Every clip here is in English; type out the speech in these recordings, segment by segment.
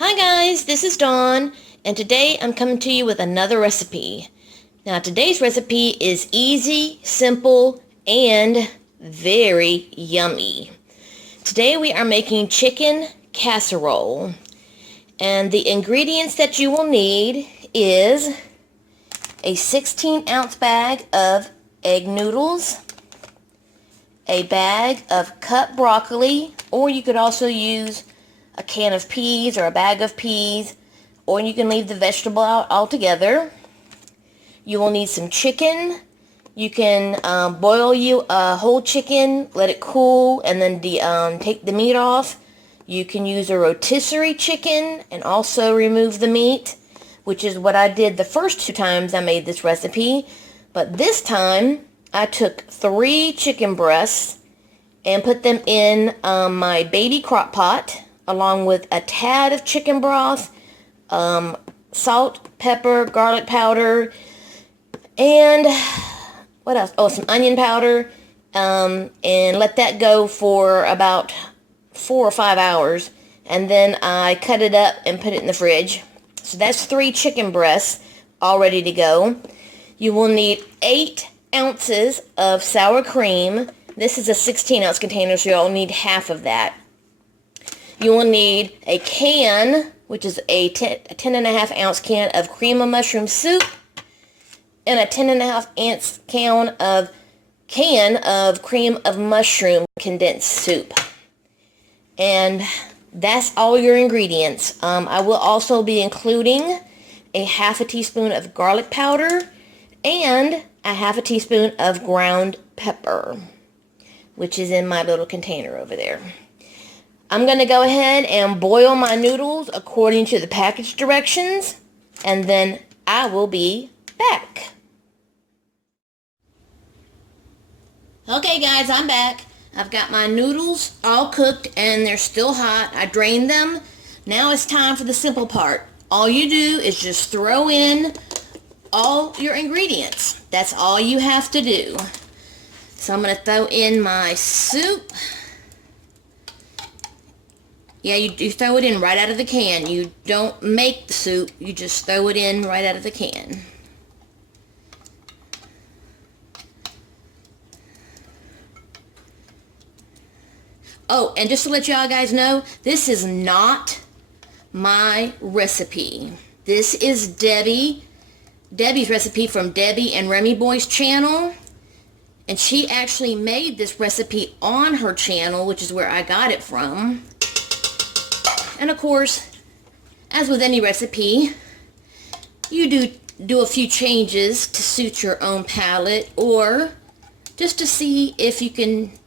Hi guys, this is Dawn, and today I'm coming to you with another recipe. Now today's recipe is easy, simple, and very yummy. Today we are making chicken casserole, and the ingredients that you will need is a 16-ounce bag of egg noodles, a bag of cut broccoli, or you could also use a can of peas or a bag of peas, or you can leave the vegetable out altogether. You will need some chicken. You can boil you a whole chicken, let it cool, and then take the meat off. You can use a rotisserie chicken and also remove the meat, which is what I did the first two times I made this recipe. But this time I took 3 chicken breasts and put them in my baby crock pot, along with a tad of chicken broth, salt, pepper, garlic powder, and what else? Oh, some onion powder, and let that go for about 4 or 5 hours. And then I cut it up and put it in the fridge. So that's 3 chicken breasts all ready to go. You will need 8 ounces of sour cream. This is a 16-ounce container, so you'll need half of that. You will need a can, which is a 10.5-ounce can of cream of mushroom soup, and a 10.5-ounce can of cream of mushroom condensed soup. And that's all your ingredients. I will also be including a half a teaspoon of garlic powder and a half a teaspoon of ground pepper, which is in my little container over there. I'm going to go ahead and boil my noodles according to the package directions, and then I will be back. Okay guys, I'm back. I've got my noodles all cooked and they're still hot. I drained them. Now it's time for the simple part. All you do is just throw in all your ingredients. That's all you have to do. So I'm going to throw in my soup. Yeah, you throw it in right out of the can. You don't make the soup. You just throw it in right out of the can. Oh, and just to let y'all guys know, this is not my recipe. This is Debbie's recipe from Debbie and Remy Boy's channel. And she actually made this recipe on her channel, which is where I got it from. And of course, as with any recipe, you do a few changes to suit your own palate, or just to see if you can,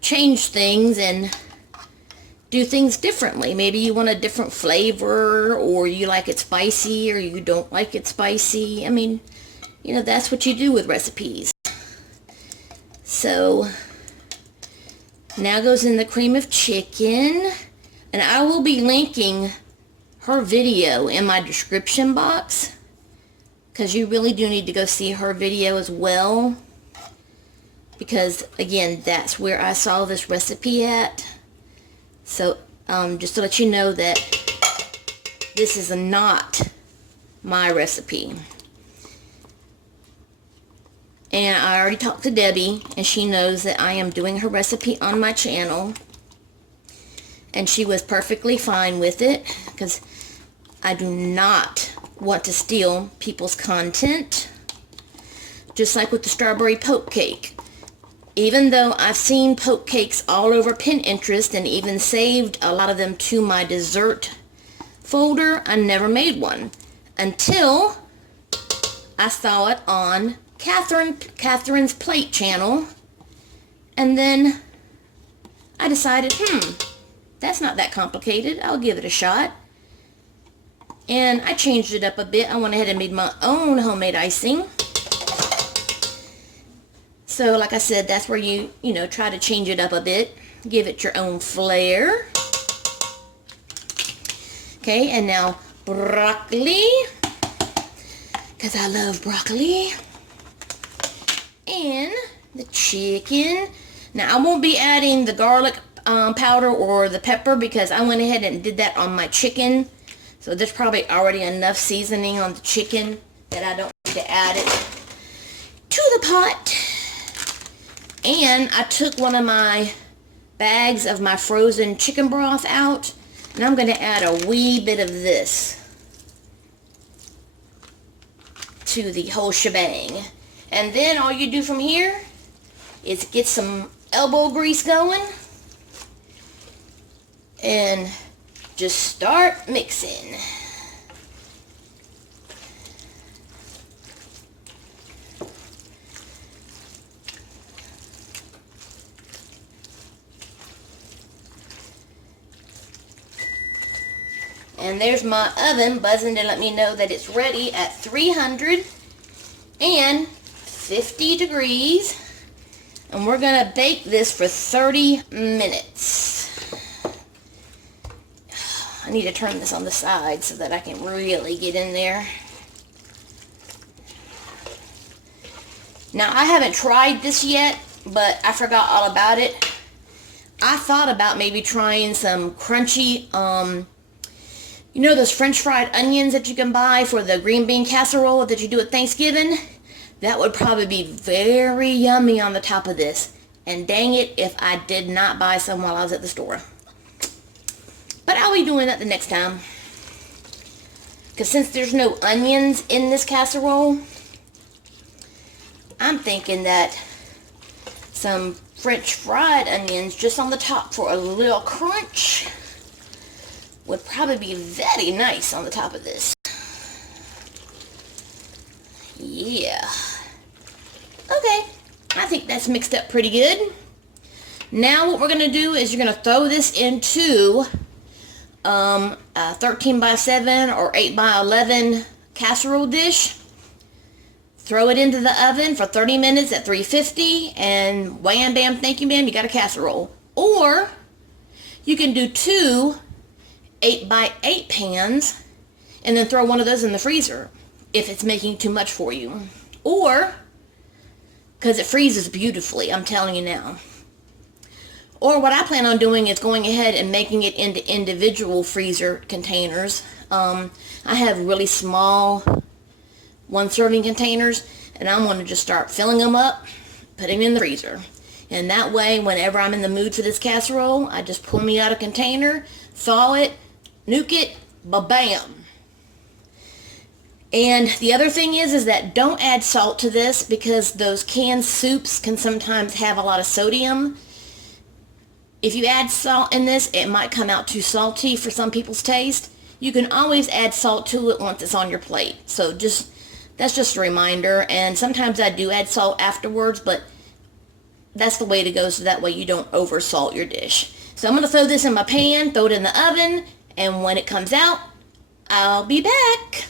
change things and do things differently. Maybe you want a different flavor, or you like it spicy, or you don't like it spicy. I mean, that's what you do with recipes. So now goes in the cream of chicken. And I will be linking her video in my description box, because you really do need to go see her video as well. Because, again, that's where I saw this recipe at. So, just to let you know that this is not my recipe. And I already talked to Debbie, and she knows that I am doing her recipe on my channel. And she was perfectly fine with it, because I do not want to steal people's content. Just like with the strawberry poke cake. Even though I've seen poke cakes all over Pinterest and even saved a lot of them to my dessert folder, I never made one. Until I saw it on Catherine's Plate channel. And then I decided, that's not that complicated. I'll give it a shot. And I changed it up a bit. I went ahead and made my own homemade icing. So like I said, that's where you try to change it up a bit. Give it your own flair. Okay, and now broccoli. Because I love broccoli. And the chicken. Now I won't be adding the garlic powder or the pepper, because I went ahead and did that on my chicken. So there's probably already enough seasoning on the chicken that I don't need to add it to the pot. And I took one of my bags of my frozen chicken broth out, and I'm going to add a wee bit of this to the whole shebang. And then all you do from here is get some elbow grease going and just start mixing. And there's my oven buzzing to let me know that it's ready at 350 degrees. And we're going to bake this for 30 minutes. I need to turn this on the side so that I can really get in there. Now, I haven't tried this yet, but I forgot all about it. I thought about maybe trying some crunchy, you know those French fried onions that you can buy for the green bean casserole that you do at Thanksgiving? That would probably be very yummy on the top of this. And dang it if I did not buy some while I was at the store. But I'll be doing that the next time. Because since there's no onions in this casserole, I'm thinking that some French fried onions just on the top for a little crunch would probably be very nice on the top of this. Yeah. Okay, I think that's mixed up pretty good. Now what we're going to do is you're going to throw this into a 13 by 7 or 8 by 11 casserole dish. Throw it into the oven for 30 minutes at 350 and wham bam thank you ma'am, you got a casserole. Or you can do 2 8 by 8 pans and then throw one of those in the freezer if it's making too much for you. Or, because it freezes beautifully, I'm telling you now. Or what I plan on doing is going ahead and making it into individual freezer containers. I have really small 1-serving containers, and I'm going to just start filling them up, putting them in the freezer. And that way, whenever I'm in the mood for this casserole, I just pull me out a container, thaw it, nuke it, ba-bam. And the other thing is that don't add salt to this, because those canned soups can sometimes have a lot of sodium. If you add salt in this, it might come out too salty for some people's taste. You can always add salt to it once it's on your plate. So that's just a reminder. And sometimes I do add salt afterwards, but that's the way to go, so that way you don't over salt your dish. So I'm going to throw this in my pan, throw it in the oven, and when it comes out, I'll be back.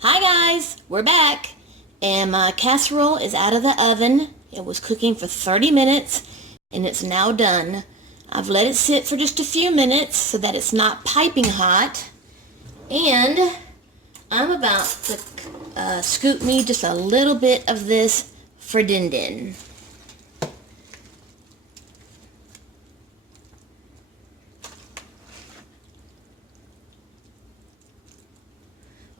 Hi guys, we're back. And my casserole is out of the oven. It was cooking for 30 minutes, and it's now done. I've let it sit for just a few minutes so that it's not piping hot. And I'm about to scoop me just a little bit of this for din din.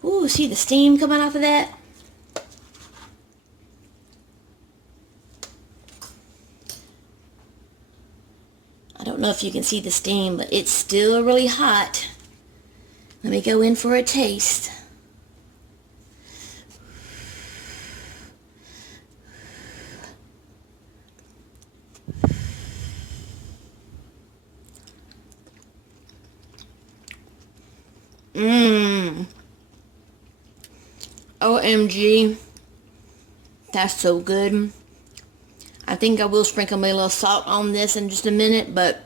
Ooh, see the steam coming off of that? I don't know if you can see the steam, but it's still really hot. Let me go in for a taste. OMG. That's so good. I think I will sprinkle me a little salt on this in just a minute, but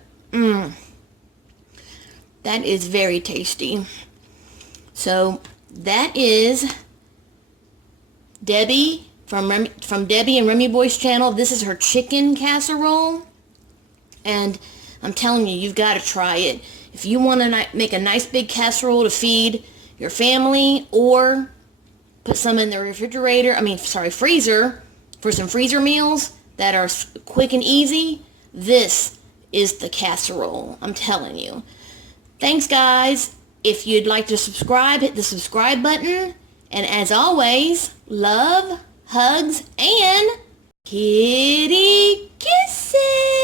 that is very tasty. So that is Debbie from Debbie and Remy Boy's channel. This is her chicken casserole, and I'm telling you, you've got to try it. If you want to make a nice big casserole to feed your family, or put some in the freezer for some freezer meals that are quick and easy, this is the casserole. I'm telling you. Thanks, guys. If you'd like to subscribe, hit the subscribe button. And as always, love, hugs, and kitty kisses.